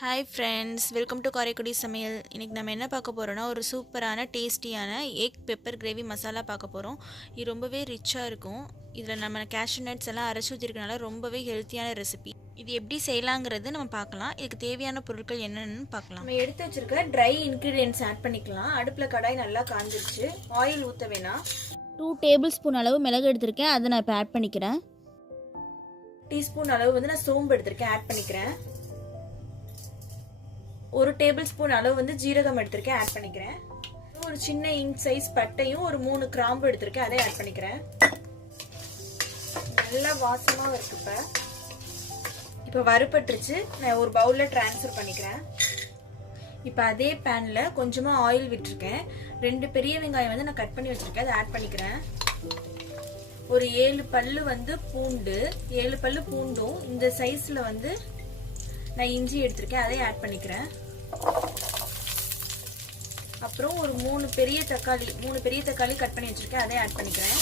Hi friends, welcome to KARAIKUDI SAMAIYAL. இன்னைக்கு நம்ம என்ன பார்க்க போறோம்னா ஒரு சூப்பரான டேஸ்டியான எக் பெப்பர் கிரேவி மசாலா பார்க்க போறோம். இது ரொம்பவே ரிச்சா இருக்கும். இதில் நம்ம கேஷ்யூ நட்ஸ் எல்லாம் அரைச்சி ஊற்றிருக்கனால ரொம்பவே ஹெல்த்தியான ரெசிபி. இது எப்படி செய்யலாங்கிறது நம்ம பார்க்கலாம். இதுக்கு தேவையான பொருட்கள் என்னென்னு பார்க்கலாம். நம்ம எடுத்து வச்சிருக்க ட்ரை இன்க்ரீடியன்ட்ஸ் ஆட் பண்ணிக்கலாம். அடுப்பில் கடாய் நல்லா காஞ்சிருச்சு. ஆயில் ஊற்ற வேணாம். 2 டேபிள் ஸ்பூன் அளவு மிளகு எடுத்திருக்கேன், அதை நான் இப்போ ஆட் பண்ணிக்கிறேன். டீஸ்பூன் அளவு வந்து நான் சோம்பு எடுத்திருக்கேன், ஆட் பண்ணிக்கிறேன். 1 டேபிள் ஸ்பூன் அளவு ஜீரகம் எடுத்திருக்கேன், ஆட் பண்ணிக்கிறேன். ஒரு சின்ன இன்ச் சைஸ் பட்டையும் ஒரு 3 கிராம்பு எடுத்திருக்கேன், அதை ஆட் பண்ணிக்கிறேன். நல்லா வாசமா இருக்கு. இப்போ வறுபட்டுருச்சு. நான் ஒரு பவுல்ல ட்ரான்ஸ்ஃபர் பண்ணிக்கிறேன். இப்போ அதே பேன்ல கொஞ்சமா ஆயில் விட்டுருக்கேன். 2 பெரிய வெங்காயம் நான் கட் பண்ணி வச்சிருக்கேன், அதை ஆட் பண்ணிக்கிறேன். ஒரு 7 பல்லு பூண்டு, 7 பல்லு பூண்டும் இந்த சைஸ்ல நான் இஞ்சி எடுத்திருக்கேன், அதை ஆட் பண்ணிக்கிறேன். அப்புறம் ஒரு 3 பெரிய தக்காளி கட் பண்ணி வச்சிருக்கேன், அதை ஆட் பண்ணிக்கிறேன்.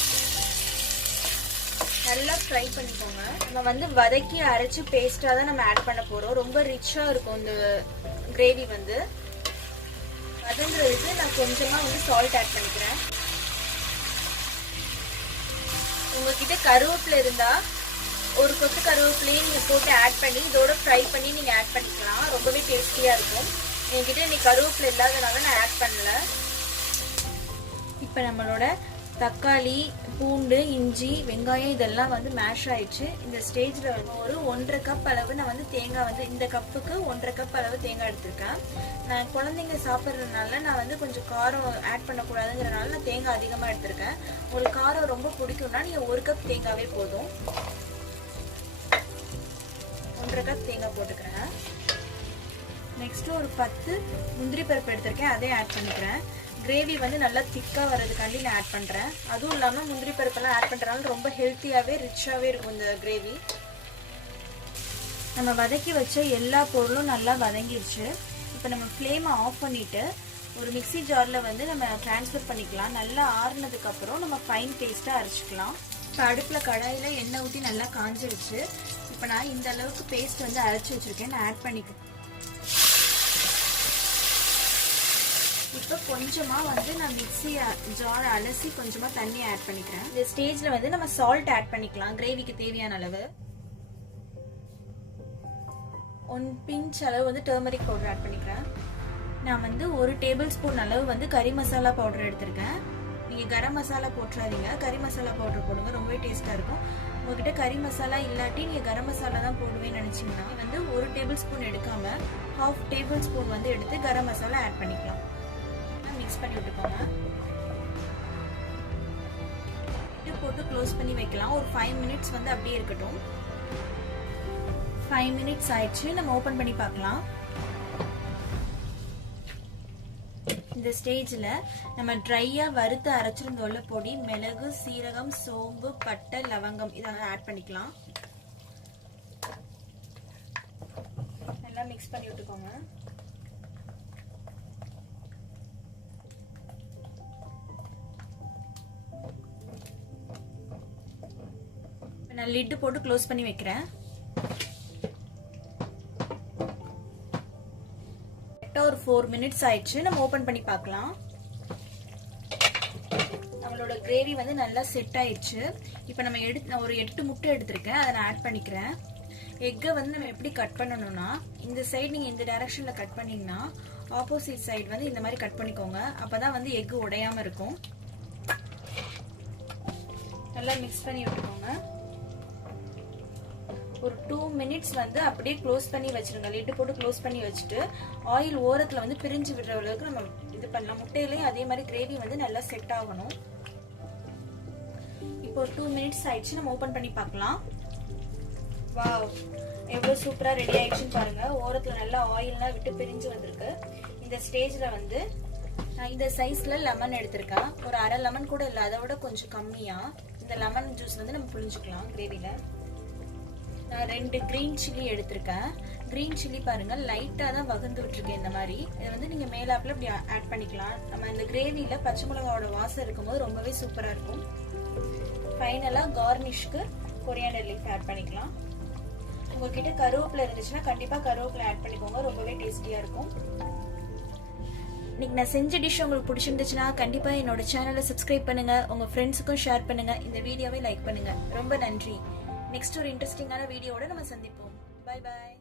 நல்லா ஃப்ரை பண்ணிக்கோங்க. நம்ம வதக்கி அரைச்சு பேஸ்டா தான் நம்ம ஆட் பண்ண போறோம். ரொம்ப ரிச்சா இருக்கும் இந்த கிரேவி. வதங்குறதுக்கு நான் கொஞ்சமா சால்ட் ஆட் பண்ணிக்கிறேன். உங்ககிட்ட கருவேப்பிலை இருந்தா ஒரு கொத்து கருவேப்பிலையும் நீங்க போட்டு ஆட் பண்ணி இதோட ஃப்ரை பண்ணி நீங்க ஆட் பண்ணிக்கலாம். ரொம்பவே டேஸ்டியா இருக்கும். என்கிட்ட இன்னைக்கு கருவேப்பிலை இல்லாதனால நான் ஆட் பண்ணல. இப்போ நம்மளோட தக்காளி, பூண்டு, இஞ்சி, வெங்காயம் இதெல்லாம் மேஷ் ஆயிடுச்சு. இந்த ஸ்டேஜ்ல ஒரு 1.5 கப் அளவு நான் தேங்காய் இந்த கப்புக்கு 1.5 கப் அளவு தேங்காய் எடுத்திருக்கேன். நான் குழந்தைங்க சாப்பிட்றதுனால நான் கொஞ்சம் காரம் ஆட் பண்ணக்கூடாதுங்கிறனால நான் தேங்காய் அதிகமாக எடுத்திருக்கேன். உங்களுக்கு காரம் ரொம்ப பிடிக்கும்னா நீங்க 1 கப் தேங்காவே போதும். 1.5 கப் தேங்காய் போட்டுக்கிறேன். நெக்ஸ்ட் ஒரு 10 முந்திரி பருப்பு எடுத்திருக்கேன், அதை ஆட் பண்ணிக்கிறேன். கிரேவி நல்லா திக்கா வர்றதுக்காண்டி நான் ஆட் பண்றேன். அதுவும் இல்லாம முந்திரி பருப்பெல்லாம் ஆட் பண்றதுனால ரொம்ப ஹெல்த்தியாவே ரிச்சாவே இருக்கும் இந்த கிரேவி. நம்ம வதக்கி வச்ச எல்லா பொருளும் நல்லா வதங்கிடுச்சு. இப்போ நம்ம ஃப்ளேமை ஆஃப் பண்ணிட்டு ஒரு மிக்ஸி ஜார்ல நம்ம டிரான்ஸ்ஃபர் பண்ணிக்கலாம். நல்லா ஆறுனதுக்கு அப்புறம் நம்ம ஃபைன் பேஸ்டா அரைச்சிக்கலாம். இப்போ அடுப்புல கடாயில எண்ணெய் ஊற்றி நல்லா காஞ்சிருச்சு. இப்போ நான் இந்த அளவுக்கு பேஸ்ட் அரைச்சி வச்சிருக்கேன், நான் ஆட் பண்ணிக்கிறேன். இப்போ கொஞ்சமா நான் மிக்ஸி ஜார் அலசி கொஞ்சமா தண்ணி ஆட் பண்ணிக்கிறேன். இந்த ஸ்டேஜ்ல நம்ம சால்ட் ஆட் பண்ணிக்கலாம். கிரேவிக்கு தேவையான அளவு 1 பிஞ்ச் அளவு டர்மரிக் பவுடர் ஆட் பண்ணிக்கிறேன். நான் 1 டேபிள் ஸ்பூன் அளவு கறி மசாலா பவுடர் எடுத்திருக்கேன். நீங்க கரம் மசாலா போட்டுறாதீங்க, கறி மசாலா பவுடர் போடுங்க, ரொம்பவே டேஸ்டா இருக்கும். உங்ககிட்ட கறி மசாலா இல்லாட்டி நீங்க கரம் மசாலா தான் போடுவேன்னு நினைச்சீங்கன்னா 1 டேபிள் ஸ்பூன் எடுக்காம 1/2 டேபிள் ஸ்பூன் எடுத்து கரம் மசாலா ஆட் பண்ணிக்கலாம். மிக்ஸ் பண்ணி விட்டுக்கோங்க. இது போட்டு க்ளோஸ் பண்ணி வைக்கலாம். ஒரு 5 மினிட்ஸ் அப்படியே இருக்கட்டும். 5 மினிட்ஸ் ஆயிடுச்சு. நம்ம ஓபன் பண்ணி பார்க்கலாம். இந்த ஸ்டேஜ்ல நம்ம ட்ரையா வறுத்து அரைச்சிருந்த பொடி, மிளகு, சீரகம், சோம்பு, பட்டை, லவங்கம் இதெல்லாம் ஆட் பண்ணிக்கலாம். நல்லா மிக்ஸ் பண்ணி விட்டுக்கோங்க. நான் லிட் போட்டு க்ளோஸ் பண்ணி வைக்கிறேன். ஒரு 4 மினிட்ஸ் ஆயிடுச்சு. நம்ம ஓபன் பண்ணி பார்க்கலாம். நம்மளோட கிரேவி நல்லா செட் ஆயிடுச்சு. இப்போ நான் ஒரு 8 முட்டை எடுத்திருக்கேன், அதை நான் ஆட் பண்ணிக்கிறேன். எக்கை நம்ம எப்படி கட் பண்ணணும்னா இந்த சைடு நீங்க இந்த டைரக்ஷன்ல கட் பண்ணீங்கன்னா ஆப்போசிட் சைடு இந்த மாதிரி கட் பண்ணிக்கோங்க. அப்பதான் எக் உடையாம இருக்கும். நல்லா மிக்ஸ் பண்ணி விட்டுக்கோங்க. ஒரு 2 மினிட்ஸ் அப்படியே க்ளோஸ் பண்ணி வச்சிருங்க. லிட் போட்டு க்ளோஸ் பண்ணி வச்சுட்டு ஆயில் ஓரத்துல பிரிஞ்சு விடுற அளவுக்கு நம்ம இது பண்ணலாம். முட்டையிலையும் அதே மாதிரி கிரேவி நல்லா செட் ஆகணும். இப்போ 2 மினிட்ஸ் ஆயிடுச்சு. நம்ம ஓபன் பண்ணி பார்க்கலாம். வாவ், எவ்வளவு சூப்பரா ரெடி ஆயிடுச்சுன்னு பாருங்க. ஓரத்துல நல்லா ஆயில்லாம் விட்டு பிரிஞ்சு வந்திருக்கு. இந்த ஸ்டேஜ்ல நான் இந்த சைஸ்ல லெமன் எடுத்திருக்கேன். ஒரு அரை லெமன் கூட இல்லை, அதை விட கொஞ்சம் கம்மியா இந்த லெமன் ஜூஸ் நம்ம புழிஞ்சுக்கலாம் கிரேவில. நான் 2 கிரீன் சில்லி எடுத்திருக்கேன். கிரீன் சில்லி பாருங்க லைட்டா தான் வகுந்து விட்டுருக்கேன். இந்த மாதிரி இதை நீங்க மேலாப்ல இப்படி ஆட் பண்ணிக்கலாம். நம்ம இந்த கிரேவில பச்சை மிளகாவோட வாசம் இருக்கும்போது ரொம்பவே சூப்பரா இருக்கும். ஃபைனலா கார்னிஷ்க்கு கொரியாண்டர் லீஃப் ஆட் பண்ணிக்கலாம். உங்ககிட்ட கருவேப்பிலை இருந்துச்சுன்னா கண்டிப்பா கருவேப்பிலை ஆட் பண்ணிக்கோங்க, ரொம்பவே டேஸ்டியா இருக்கும். இன்னைக்கு நான் செஞ்ச டிஷ் உங்களுக்கு பிடிச்சிருந்துச்சுன்னா கண்டிப்பா என்னோட சேனலை சப்ஸ்கிரைப் பண்ணுங்க, உங்க ஃப்ரெண்ட்ஸுக்கும் ஷேர் பண்ணுங்க, இந்த வீடியோவை லைக் பண்ணுங்க. ரொம்ப நன்றி. நெக்ஸ்ட் ஒரு இன்ட்ரெஸ்டிங்கான வீடியோவோட நம்ம சந்திப்போம். Bye bye.